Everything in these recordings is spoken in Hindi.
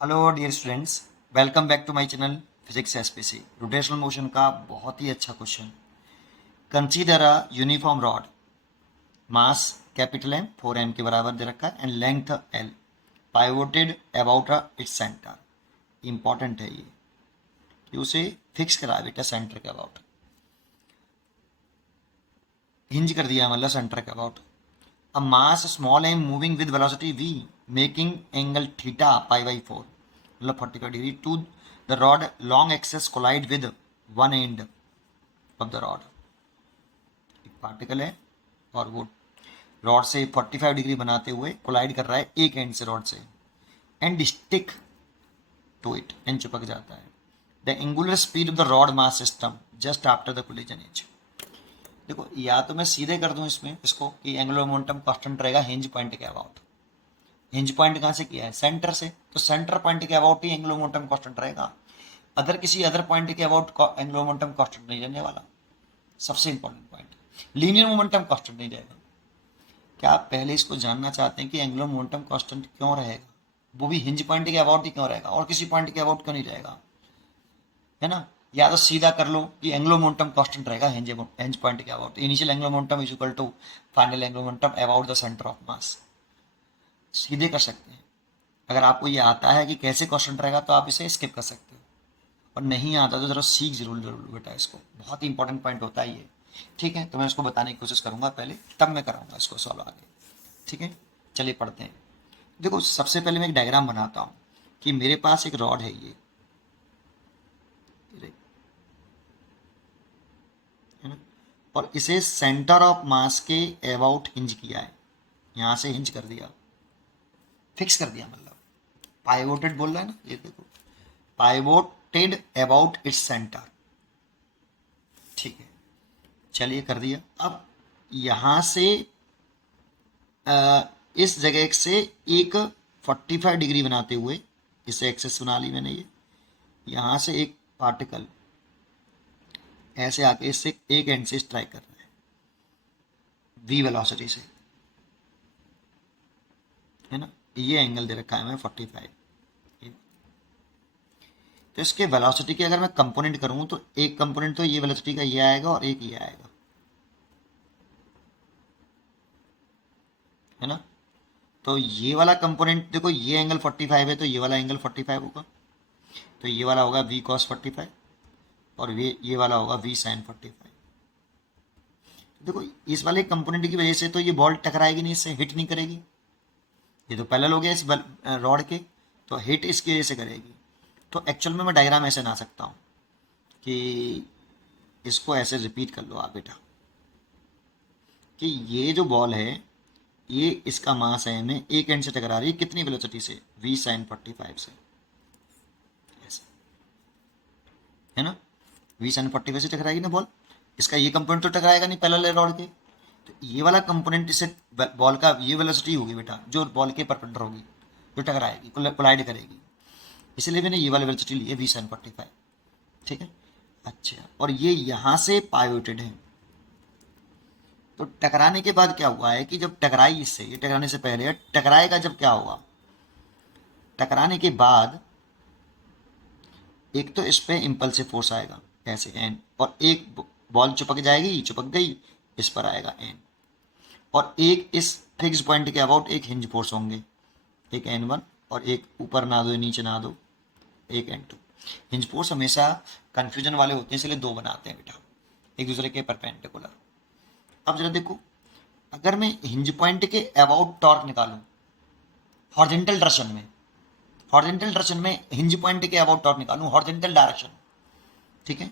Hello dear students, welcome back to my channel physics SPC. Rotational motion का बहुत ही अच्छा question. Consider a uniform rod, mass capital M 4m के बराबर दे रखा है and length l, pivoted about its centre. Important है ये कि उसे फिक्स करा बेटा सेंटर के अबाउट, हिंज कर दिया मतलब सेंटर के about. A mass small m moving with velocity v, making angle theta pi by 4 मतलब 45 degree to the rod long axis collide with one end of the rod. एक पार्टिकल है और वो रॉड से 45 डिग्री बनाते हुए कोलाइड कर रहा है एक एंड से रॉड से, end stick to it, end चिपक जाता है। The angular speed of the rod mass system just after the collision is. देखो, या तो मैं सीधे कर दूं इसमें इसको कि एंगुलर मोमेंटम कांस्टेंट रहेगा हिंज पॉइंट के अबाउट। हिंज पॉइंट कहाँ से किया है? सेंटर से, तो सेंटर पॉइंट के about he angular momentum constant रहेगा। अदर किसी अदर पॉइंट के अबाउट एंगुलर मोमेंटम कांस्टेंट नहीं रहने वाला। सबसे important point, linear momentum constant नहीं रहेगा। क्या आप पहले इसको जानना चाहते हैं कि एंगुलर मोमेंटम कांस्टेंट क्यों रहेगा, वो भी हिंज पॉइंट के अबाउट ही क्यों रहेगा और किसी पॉइंट के अबाउट क्यों नहीं रहेगा? है ना? या तो सीधा कर लो कि एंगुलर मोमेंटम कांस्टेंट रहेगा हिंज पॉइंट के about, initial angular momentum is equal to final angular momentum about the centre of mass. सीधे कर सकते हैं। अगर आपको ये आता है कि कैसे कांस्टेंट रहेगा तो आप इसे स्किप कर सकते हो, और नहीं आता तो जरा सीख जरूर जरूर बेटा, इसको बहुत ही इंपॉर्टेंट पॉइंट होता है ये। ठीक है, तो मैं इसको बताने की कोशिश करूंगा पहले, तब मैं कराऊंगा इसको सॉल्व आगे। ठीक है, चलिए पढ़ते हैं। देखो, सबसे पहले मैं एक डायग्राम बनाता हूँ कि मेरे पास एक रॉड है ये, है ना, और इसे सेंटर ऑफ मास के अबाउट हिंज किया है। यहाँ से हिंज कर दिया, फिक्स कर दिया, मतलब पाइवोटेड बोल रहा है ना, ये देखो, पाइवोटेड अबाउट इट्स सेंटर। ठीक है, चलिए कर दिया। अब यहाँ से इस जगह से एक 45 डिग्री बनाते हुए इसे एक्सेस बना ली मैंने, ये यहाँ से एक पार्टिकल ऐसे आके इससे एक एंड से स्ट्राइक कर रहा है वी वेलोसिटी से, है ना। ये एंगल दे रखा है मैं 45। तो इसके वेलोसिटी के अगर मैं कंपोनेंट करूँ तो एक कंपोनेंट तो ये वेलोसिटी का ये आएगा और एक ये आएगा, है ना। तो ये वाला कंपोनेंट देखो, ये एंगल 45 है तो ये वाला एंगल 45 होगा, तो ये वाला होगा वी कॉस 45 और ये वाला होगा वी साइन 45। देखो, इस वाले कंपोनेंट की वजह से तो ये बॉल टकराएगी नहीं, इससे हिट नहीं करेगी। ये तो पैरेलल हो गया इस रॉड के, तो हिट इसकी वजह से करेगी। तो एक्चुअल में मैं डायग्राम ऐसे बना सकता हूँ कि इसको ऐसे रिपीट कर लो आप बेटा, कि ये जो बॉल है ये इसका मास है में एक एंड से टकरा रही है कितनी वेलोसिटी से? वी साइन 45 से, ऐसे, है ना। वी साइन 45 से टकराएगी ना बॉल, इसका ये कंपोनेंट तो टकराएगा नहीं पैरेलल रॉड के, तो ये वाला कंपोनेंट इससे बॉल का ये वेलोसिटी होगी बेटा जो बॉल के परपेंडिकुलर होगी, जो टकराएगी, कोलाइड करेगी। इसलिए मैंने ये वाली वेलोसिटी ली है वी साइन 45। ठीक है, अच्छा, और ये यहाँ से पाइवोटेड है। तो टकराने के बाद क्या हुआ है कि जब टकराई इससे, ये टकराने से पहले टकराएगा, जब क्या होगा, टकराने के बाद एक तो इस पे इम्पल्सिव फोर्स आएगा ऐसे एन, और एक बॉल चिपक जाएगी, चिपक गई, इस पर आएगा एन, और एक इस फिक्स पॉइंट के अबाउट एक हिंज फोर्स होंगे, एक एन वन और एक ऊपर ना दो नीचे ना दो, एक एन टू। हिंज फोर्स हमेशा कंफ्यूजन वाले होते हैं, इसलिए दो बनाते हैं बेटा, एक दूसरे के परपेंडिकुलर। अब जरा देखो, अगर मैं हिंज पॉइंट के अबाउट टॉर्क निकालूं हॉरिजॉन्टल डायरेक्शन में, हॉरिजॉन्टल डायरेक्शन में हिंज पॉइंट के अबाउट टॉर्क निकालूं हॉरिजॉन्टल डायरेक्शन, ठीक है,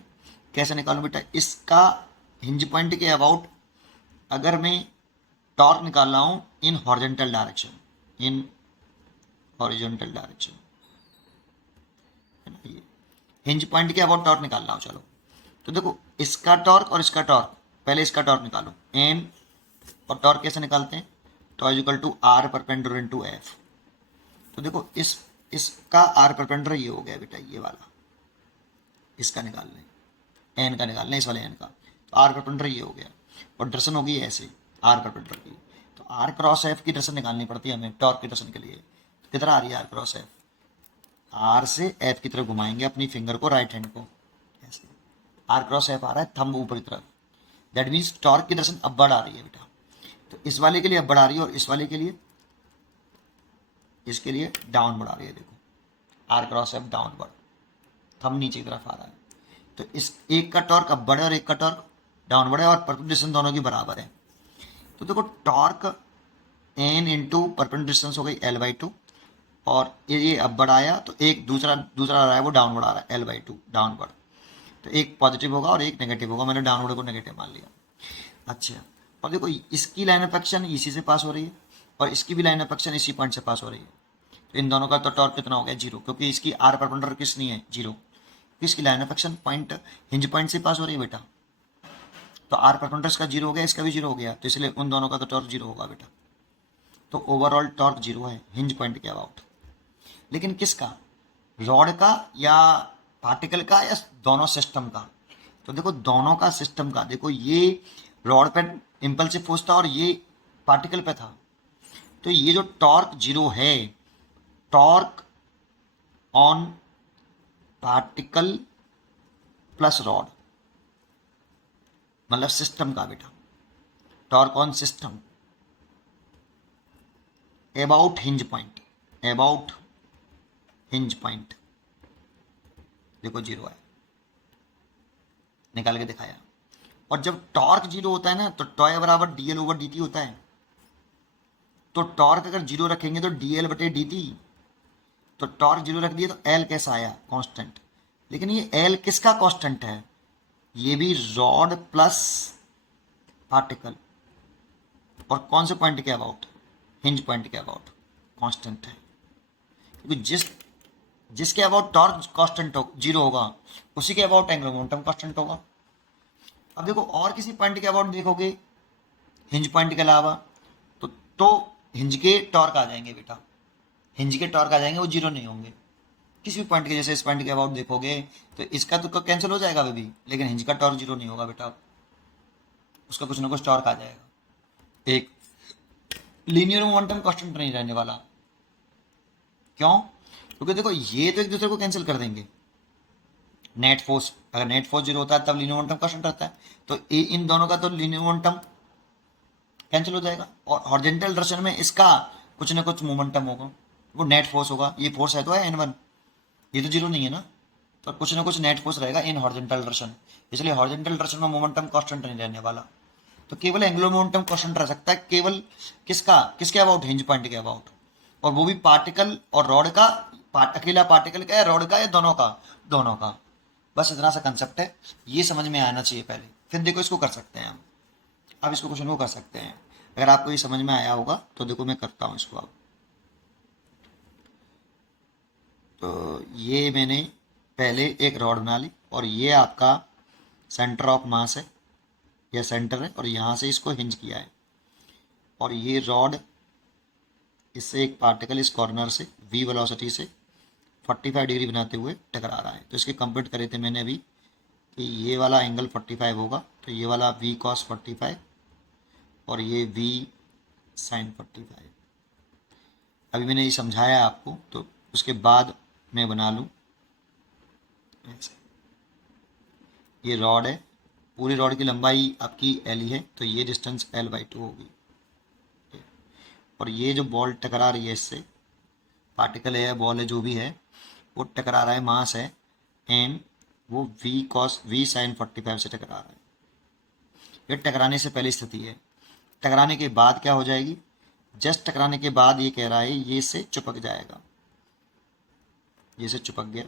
कैसे निकालूं बेटा? इसका हिंज पॉइंट के अबाउट अगर मैं टॉर्क निकाल रहा हूं in horizontal direction, in horizontal direction, है ना, ये हिंज पॉइंट के अबाउट टॉर्क निकाल रहा हूं। चलो, तो देखो, इसका टॉर्क और इसका टॉर्क, पहले इसका टॉर्क निकालो एन, और टॉर्क कैसे निकालते हैं? Tau is equal to r perpendicular into F. तो देखो, इसका आर परपेंडिकुलर ये हो गया बेटा, ये वाला, इसका निकाल लें, एन का निकाल लें, इस वाले एन का, तो आर परपेंडिकुलर ये हो गया, और डायरेक्शन होगी ऐसे आर परपेंडिकुलर की, तो आर क्रॉस एफ की डायरेक्शन निकालनी पड़ती है हमें टॉर्क की डायरेक्शन के लिए। तो कितना आ रही है आर क्रॉस एफ? आर से एफ की तरफ घुमाएंगे अपनी फिंगर को, राइट हैंड को ऐसे, आर क्रॉस एफ आ रहा है, थंब ऊपर की तरफ, दैट मीन्स टॉर्क की दर्शन अपवर्ड आ रही है बेटा। तो इस वाले के लिए अपवर्ड आ रही है और इस वाले के लिए, इसके लिए डाउनवर्ड आ रही है। देखो r cross F downward, thumb नीचे की तरफ आ रहा है। तो इस एक का टॉर्क अपवर्ड है और एक का टॉर्क डाउनवर्ड है और परपेंडिकुलर डिस्टेंस दोनों की बराबर है। तो देखो torque N into perpendicular distance हो गई L/2, और ये अपवर्ड आया तो एक दूसरा आ रहा है वो डाउनवर्ड आ रहा है L/2 डाउनवर्ड। तो एक पॉजिटिव होगा और एक नेगेटिव होगा, मैंने डाउनवर्ड को नेगेटिव मान लिया। अच्छा, और देखो इसकी लाइन ऑफ एक्शन इसी से पास हो रही है और इसकी भी लाइन ऑफ एक्शन इसी पॉइंट से पास हो रही है। तो इन दोनों का तो टॉर्क कितना हो गया, 0, क्योंकि इसकी आर परपेंडिकुलर किस नहीं है, 0। इसकी line of action point hinge point से पास हो रही है बेटा। तो आर परपेंडिकुलर इसका 0 हो गया, इसका भी 0 हो गया, तो इसलिए उन दोनों का तो टॉर्क 0 होगा बेटा। तो ओवरऑल टॉर्क 0 है हिंज पॉइंट के अबाउट। लेकिन किसका, रॉड का या पार्टिकल का या दोनों सिस्टम का? तो देखो दोनों का, सिस्टम का। देखो ये रॉड पे इम्पल्सिव फोर्स था और ये पार्टिकल पे था। तो ये जो टॉर्क 0 है, torque on particle plus rod, मतलब सिस्टम का बेटा, torque on system about hinge point, about hinge point, देखो 0 है, निकाल के दिखाया। और जब टॉर्क 0 होता है ना तो टॉय बराबर dl/dt होता है। तो टॉर्क अगर 0 रखेंगे तो dl/dt, तो टॉर्क 0 रख दिए तो L कैसा आया, कांस्टेंट। लेकिन ये L किसका कांस्टेंट है, ये भी रॉड प्लस पार्टिकल, और कौन से पॉइंट के अबाउट, हिंज पॉइंट के अबाउट कांस्टेंट है। क्योंकि जिसके अबाउट टॉर्क कांस्टेंट 0 होगा उसी के अबाउट एंगुलर मोमेंटम कांस्टेंट होगा। अब देखो और किसी पॉइंट के अबाउट देखोगे हिंज पॉइंट के अलावा, तो हिंज के टॉर्क आ जाएंगे बेटा, हिंज के टॉर्क आ जाएंगे, वो 0 नहीं होंगे। किसी भी पॉइंट के, जैसे इस पॉइंट के अबाउट देखोगे तो इसका तो कैंसिल हो जाएगा अभी, लेकिन हिंज का टॉर्क 0 नहीं होगा बेटा, उसका कुछ ना कुछ टॉर्क आ जाएगा। एक लीनियर मोमेंटम कांस्टेंट नहीं रहने वाला। क्यों? क्योंकि देखो ये तो एक दूसरे को कैंसिल कर देंगे। नेट फोर्स, अगर नेट फोर्स 0 होता है तब लीनियर मोमेंटम कांस्टेंट रहता है, तो इन दोनों का तो लीनियर मोमेंटम कैंसिल हो जाएगा। और हॉरिजॉन्टल डायरेक्शन में इसका कुछ ना कुछ मोमेंटम होगा, वो नेट फोर्स होगा। ये फोर्स है तो है N1, ये तो 0 नहीं है ना, तो कुछ ना कुछ नेट फोर्स रहेगा इन हॉरिजॉन्टल डायरेक्शन। इसलिए हॉरिजॉन्टल डायरेक्शन में मोमेंटम कांस्टेंट नहीं रहने वाला। तो केवल एंगुलर मोमेंटम कांस्टेंट रह सकता है, केवल किसका, किसके अबाउट, हिंज पॉइंट के अबाउट। और वो भी पार्टिकल और रॉड का, अकेला पार्टिकल का या रॉड का या दोनों का, दोनों का। बस इतना सा कंसेप्ट है, ये समझ में आना चाहिए पहले, फिर देखो इसको कर सकते हैं हम। अब इसको क्वेश्चन को कर सकते हैं। अगर आपको ये समझ में आया होगा तो देखो मैं करता हूँ इसको अब। तो ये मैंने पहले एक रॉड बना ली और ये आपका सेंटर ऑफ मास है, यह सेंटर है, और यहाँ से इसको हिंज किया है। और ये रॉड इससे एक पार्टिकल इस कॉर्नर से v वेलोसिटी से 45 डिग्री बनाते हुए टकरा रहा है। तो इसके कंप्यूट करे थे मैंने अभी कि ये वाला एंगल 45 होगा, तो ये वाला v cos 45 और ये v sin 45। अभी मैंने ये समझाया आपको, तो उसके बाद मैं बना लूँ ऐसे। ये रॉड है, पूरी रॉड की लंबाई आपकी L ही है, तो ये डिस्टेंस L/2 होगी। और ये जो बॉल टकरा रही है इससे, पार्टिकल है, बॉल है, जो भी है, वो टकरा रहा है, मास है एंड वो v sin 45 से टकरा रहा है। ये टकराने से पहली स्थिति है। टकराने के बाद क्या हो जाएगी, जस्ट टकराने के बाद ये कह रहा है ये से चिपक जाएगा, ये से चिपक गया,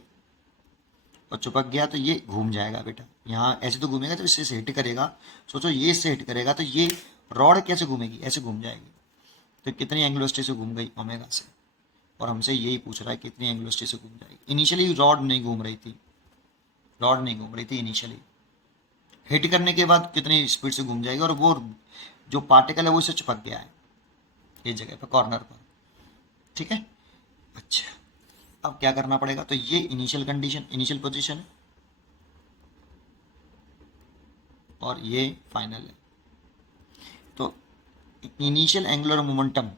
और चिपक गया तो ये घूम जाएगा बेटा। यहाँ ऐसे तो घूमेगा, तो इससे से हिट करेगा, सोचो ये इससे हिट करेगा तो ये रॉड कैसे घूमेगी, ऐसे घूम जाएगी। तो कितनी एंगुलर वेलोसिटी से घूम गई, ओमेगा से। और हमसे यही पूछ रहा है कितनी एंगुलर वेलोसिटी से घूम जाएगी। इनिशियली रॉड नहीं घूम रही थी, रॉड नहीं घूम रही थी इनिशियली। हिट करने के बाद कितनी स्पीड से घूम जाएगी, और वो जो पार्टिकल है वो इससे चिपक गया है इस जगह पर, कॉर्नर पर। ठीक है, अच्छा अब क्या करना पड़ेगा, तो ये इनिशियल कंडीशन, इनिशियल पोजीशन है, और ये फाइनल है। तो initial angular momentum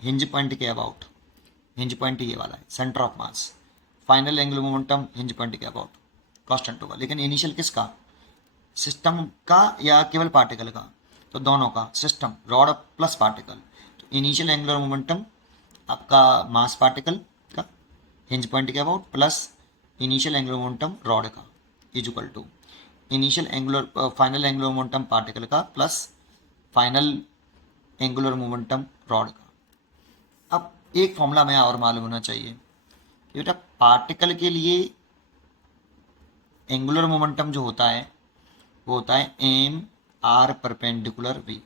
hinge point के अबाउट हिंज पॉइंट ये वाला है, centre of mass. Final angular momentum hinge point के अबाउट कांस्टेंट होगा। लेकिन इनिशियल किसका, सिस्टम का या केवल पार्टिकल का, तो दोनों का, सिस्टम रॉड प्लस पार्टिकल। तो इनिशियल एंगुलर मोमेंटम आपका मास पार्टिकल का हिंज पॉइंट के about plus initial angular momentum rod का is equal to initial angular final angular momentum particle का plus final angular momentum rod का। अब एक फॉर्मूला हमें और मालूम होना चाहिए कि बेटा पार्टिकल के लिए एंगुलर मोमेंटम जो होता है वो होता है एम आर परपेंडिकुलर वी,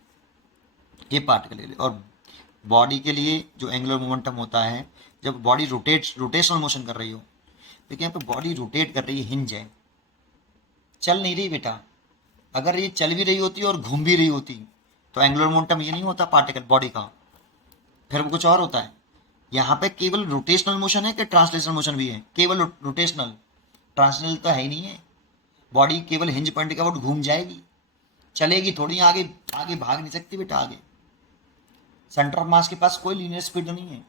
ये पार्टिकल के लिए। और बॉडी के लिए जो एंगुलर मोमेंटम होता है जब बॉडी रोटेशनल मोशन कर रही हो, देखिए यहाँ पे बॉडी रोटेट कर रही है, हिंज है, चल नहीं रही बेटा। अगर ये चल भी रही होती और घूम भी रही होती तो एंगुलर मोमेंटम ये नहीं होता पार्टिकल बॉडी का, फिर वो कुछ और होता है। यहाँ पे केवल रोटेशनल मोशन है कि ट्रांसलेशनल मोशन भी है, केवल रोटेशनल, ट्रांसलेशनल तो है ही नहीं है। बॉडी केवल हिंज पॉइंट के अबाउट घूम जाएगी, चलेगी थोड़ी, आगे आगे भाग नहीं सकती बेटा। आगे सेंटर ऑफ मास के पास कोई लीनियर स्पीड नहीं है,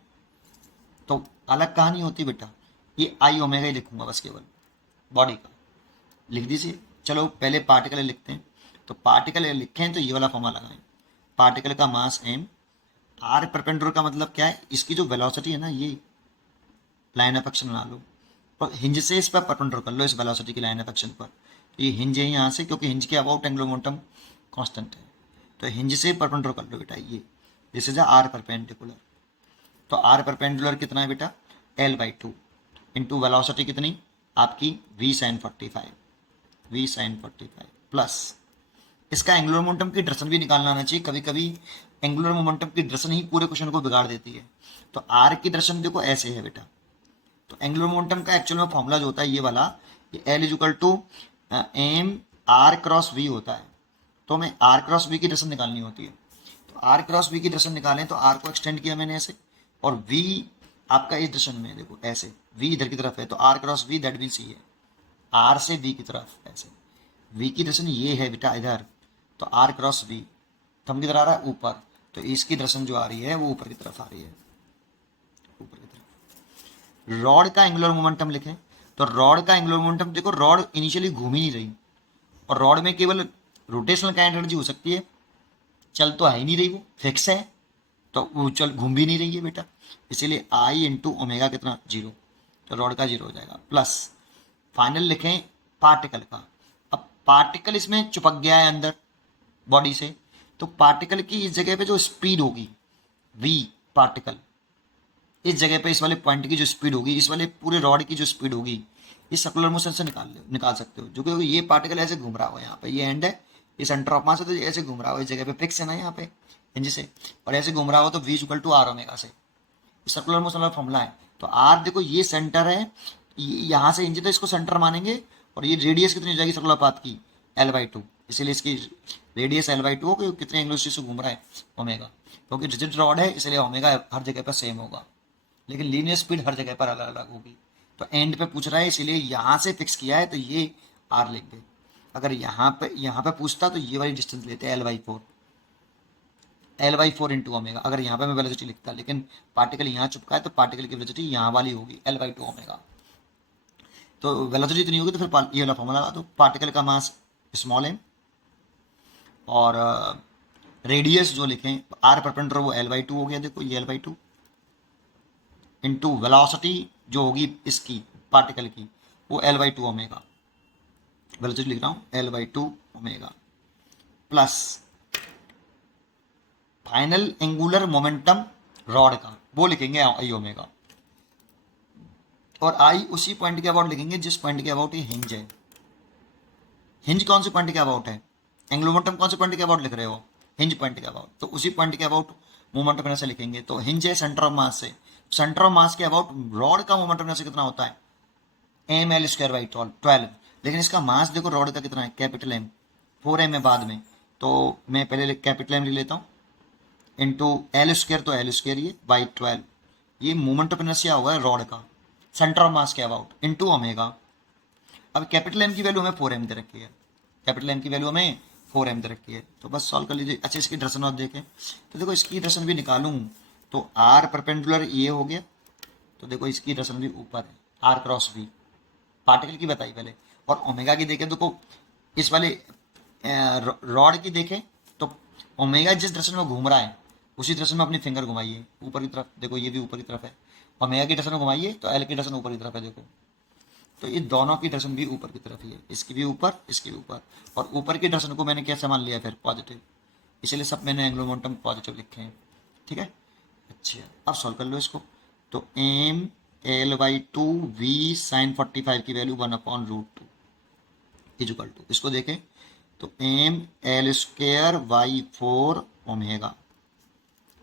तो अलग कहानी होती बेटा। ये आई ओमेगा ही लिखूंगा बस केवल बॉडी का, लिख दीजिए। चलो पहले पार्टिकल लिखते हैं, तो पार्टिकल लिखें तो ये वाला फॉर्मूला लगाएं। पार्टिकल का मास एम, आर परपेंडिकुलर का मतलब क्या है, इसकी जो वेलोसिटी है ना, ये लाइन ऑफ एक्शन बना लो और हिंज से इस पर परपेंडिकुलर कर लो, इस वेलोसिटी की लाइन ऑफ एक्शन पर। तो ये हिंज है यहाँ से, क्योंकि हिंज के अबाउट एंगुलर मोमेंटम कांस्टेंट है, तो हिंज से परपेंडिकुलर कर लो बेटा ये, दिस इज आर परपेंडिकुलर। तो आर परपेंडिकुलर कितना है बेटा, L/2 इंटू वेलोसिटी कितनी आपकी v sin 45 प्लस इसका एंगुलर मोमेंटम की डायरेक्शन भी निकालना आना चाहिए। कभी कभी एंगुलर मोमेंटम की डायरेक्शन ही पूरे क्वेश्चन को बिगाड़ देती है। तो आर की डायरेक्शन देखो ऐसे है बेटा, तो एंगुलर मोमेंटम का एक्चुअल में फॉर्मूला जो होता है ये वाला, ये L is equal to m r cross v होता है। तो हमें आर क्रॉस वी की डायरेक्शन निकालनी होती है, तो आर क्रॉस वी की डायरेक्शन निकालें तो आर को एक्सटेंड किया मैंने ऐसे, और वी आपका इस डायरेक्शन में देखो ऐसे, वी इधर की तरफ है, तो r cross v that means ये है आर से वी की तरफ ऐसे, वी की डायरेक्शन ये है बेटा इधर, तो आर क्रॉस वी थंब किधर आ रहा है ऊपर, तो इसकी डायरेक्शन जो आ रही है वो ऊपर की तरफ आ रही है, ऊपर की तरफ। रॉड का एंगुलर मोमेंटम लिखें, तो रॉड का एंगुलर मोमेंटम देखो, रॉड इनिशियली घूम ही नहीं रही, और रॉड में केवल रोटेशनल काइनेटिक एनर्जी हो सकती है, चल तो आ ही नहीं रही, वो फिक्स है, तो वो चल घूम भी नहीं रही है बेटा, इसीलिए आई इंटू ओमेगा कितना 0, तो रॉड का 0 हो जाएगा। प्लस फाइनल लिखें पार्टिकल का, अब पार्टिकल इसमें चिपक गया है अंदर बॉडी से, तो पार्टिकल की इस जगह पे जो स्पीड होगी v पार्टिकल, इस जगह पे इस वाले पॉइंट की जो स्पीड होगी, इस वाले पूरे रॉड की जो स्पीड होगी, इस सर्कुलर मोशन से निकाल सकते हो। जो कि ये पार्टिकल ऐसे घूम रहा हो, यहाँ पे ये एंड है, ये सेंटर ऑफ मास है, तो ऐसे घूम रहा हो इस जगह पे, फिक्स है ना यहाँ पे हिंज से, और ऐसे घूम रहा हो तो v equal to r omega से, सर्कुलर मोशन वाला फॉर्मूला है। तो आर देखो ये सेंटर है, यहाँ से हिंज तो इसको सेंटर मानेंगे, और ये रेडियस कितनी हो जाएगी सर्कुलर पाथ की L/2, इसीलिए इसकी रेडियस L/2 हो कि कितने एंगल से घूम रहा है ओमेगा, क्योंकि रिजिड रॉड है इसलिए ओमेगा हर जगह पर सेम होगा, लेकिन लीनियर स्पीड हर जगह पर अलग अलग होगी। तो एंड पे पूछ रहा है इसीलिए यहाँ से फिक्स किया है, तो ये आर लिख दे। अगर यहाँ पे पूछता तो ये वाली डिस्टेंस लेते हैं L/4 इंटू ओमेगा, अगर यहाँ पे मैं वेलोसिटी लिखता, लेकिन पार्टिकल यहाँ चुपका है तो पार्टिकल की वेलोसिटी यहाँ वाली होगी L/2 ओमेगा, तो वेलोसिटी इतनी होगी, तो फिर ये वाला फॉर्मूला लगा दो। पार्टिकल का मास स्मॉल m, और रेडियस जो लिखें आर परपेंडिकुलर वो L/2 हो गया, देखो ये L/2 इंटू वेलोसिटी जो होगी इसकी पार्टिकल की वो L/2 ओमेगा, वेलोसिटी लिख रहा हूँ L/2 omega, plus final angular momentum rod का वो लिखेंगे आई ओमेगा, और आई उसी पॉइंट के अबाउट लिखेंगे जिस पॉइंट के अबाउट ये हिंज है। हिंज कौन से पॉइंट के अबाउट है, एंगुलर मोमेंटम कौन से पॉइंट के अबाउट लिख रहे हो, हिंज पॉइंट के अबाउट, तो उसी पॉइंट के अबाउट मोमेंटम इनर्शिया लिखेंगे। तो हिंज है सेंटर ऑफ मास से, सेंटर ऑफ मास के अबाउट रॉड का मोमेंटम इनर्शिया कितना होता है mL²/12, लेकिन इसका मास देखो रॉड का कितना है कैपिटल M, 4m है बाद में, तो मैं पहले कैपिटल M लिख लेता हूँ, इंटू L² तो L² ये बाई 12, ये मोमेंट ऑफ इनर्शिया होगा रॉड का सेंटर ऑफ मास के अबाउट इंटू ओमेगा। अब कैपिटल M की वैल्यू हमें 4m दे रखी है, कैपिटल M की वैल्यू हमें 4m दे रखी है, तो बस सॉल्व कर लीजिए। अच्छा इसकी डायरेक्शन और देखें, तो देखो इसकी डायरेक्शन भी निकालूं तो आर परपेंडिकुलर ये हो गया तो देखो इसकी डायरेक्शन भी ऊपर है, आर क्रॉस वी, पार्टिकल की बताई पहले। और ओमेगा की देखें देखो, इस वाले रॉड की देखें तो ओमेगा जिस डायरेक्शन में घूम रहा है उसी डायरेक्शन में अपनी फिंगर घुमाइए ऊपर की तरफ, देखो ये भी ऊपर की तरफ है। ओमेगा की डायरेक्शन में घुमाइए तो एल की डायरेक्शन ऊपर की तरफ है, देखो तो ये दोनों की डायरेक्शन भी ऊपर की तरफ ही है, इसकी भी ऊपर, इसकी भी ऊपर। और ऊपर की डायरेक्शन को मैंने कैसे मान लिया फिर, पॉजिटिव, इसलिए सब मैंने एंगुलर मोमेंटम पॉजिटिव लिखे हैं, ठीक है। अच्छा अब सॉल्व कर लो इसको। तो m l by two v sine 45 की वैल्यू 1/√2 इजुकल टू, इसको देखें तो m l square by 4 omega,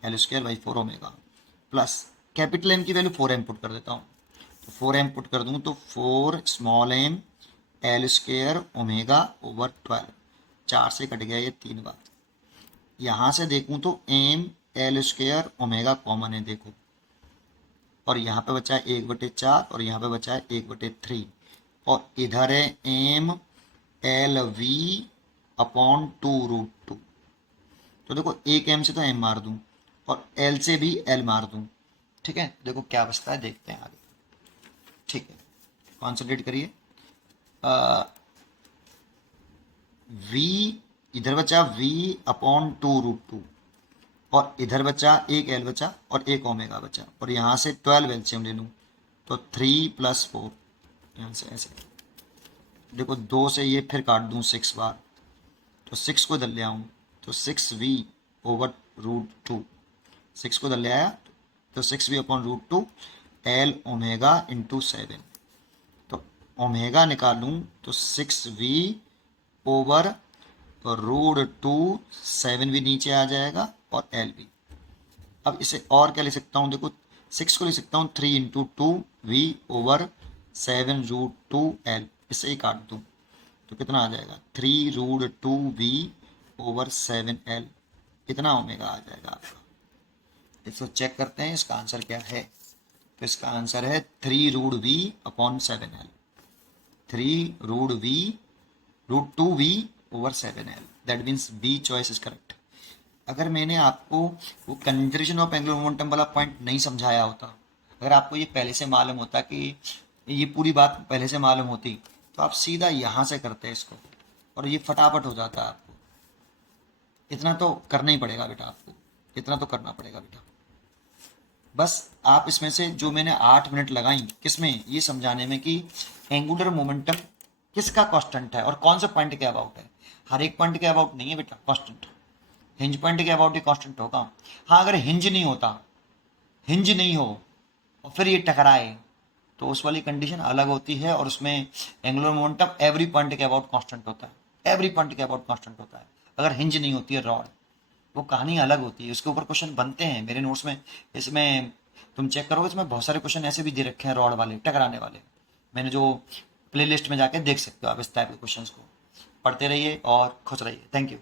l square by 4 omega plus capital M की वैल्यू 4m पुट कर देता हूँ, तो 4m पुट कर दूँ तो 4 small m l square omega over 12, 4 से कट गया ये 3 बार। यहाँ से देखूँ तो m l square omega common है देखो, और यहाँ पे बचा है 1/4 और यहाँ पे बचा है 1/3, और इधर है एम एल वी अपॉन 2√2। तो देखो एक एम से तो एम मार दूँ और एल से भी एल मार दूँ, ठीक है। देखो क्या बचता है देखते हैं आगे, ठीक है। कॉन्सेंट्रेट करिए, वी इधर बचा वी अपॉन 2√2 और इधर बचा एक एल बचा और एक ओमेगा बचा, और यहाँ से 12 एलसीएम ले लूँ तो 3 + 4, यहाँ से ऐसे देखो 2 से ये फिर काट दूँ 6 बार, तो 6 को इधर ले आऊँ तो 6v ओवर √2, 6 को इधर ले आया तो 6v upon √2 L omega into 7, तो ओमेगा निकालूँ तो 6v ओवर √2, 7 भी नीचे आ जाएगा और एल भी। अब इसे और क्या लिख सकता हूँ, देखो 6 को लिख सकता हूँ 3 × 2v ओवर 7√2 एल, इसे ही काट दूँ तो कितना आ जाएगा 3√2v ओवर 7l, इतना ओमेगा आ जाएगा आपका। इसको चेक करते हैं इसका आंसर क्या है, तो इसका आंसर है 3√v upon 7l, 3√v√2v over 7l, that means B choice is correct. अगर मैंने आपको वो कंजर्वेशन ऑफ एंगुलर मोमेंटम वाला पॉइंट नहीं समझाया होता, अगर आपको ये पहले से मालूम होता कि ये पूरी बात पहले से मालूम होती, तो आप सीधा यहाँ से करते इसको और ये फटाफट हो जाता है। आपको इतना तो करना ही पड़ेगा बेटा, आपको इतना तो करना पड़ेगा बेटा। बस आप इसमें से जो मैंने 8 मिनट लगाई किसमें, ये समझाने में कि एंगुलर मोमेंटम किसका कांस्टेंट है और कौन से पॉइंट के अबाउट है। हर एक पॉइंट के अबाउट नहीं है बेटा कांस्टेंट, हिंज पॉइंट के अबाउट ही कांस्टेंट होगा। हाँ अगर हिंज नहीं होता, हिंज नहीं हो और फिर ये टकराए तो उस वाली कंडीशन अलग होती है, और उसमें एंगुलर मोमेंटम एवरी पॉइंट के अबाउट कांस्टेंट होता है, एवरी पॉइंट के अबाउट कांस्टेंट होता है। अगर हिंज नहीं होती है रॉड, वो कहानी अलग होती है, उसके ऊपर क्वेश्चन बनते हैं मेरे नोट्स में। इसमें तुम चेक करोगे इसमें बहुत सारे क्वेश्चन ऐसे भी दे रखे हैं रॉड वाले, टकराने वाले। मैंने जो प्ले लिस्ट में जाके देख सकते हो आप इस टाइप के क्वेश्चन को। पढ़ते रहिए और खुश रहिए। Thank you.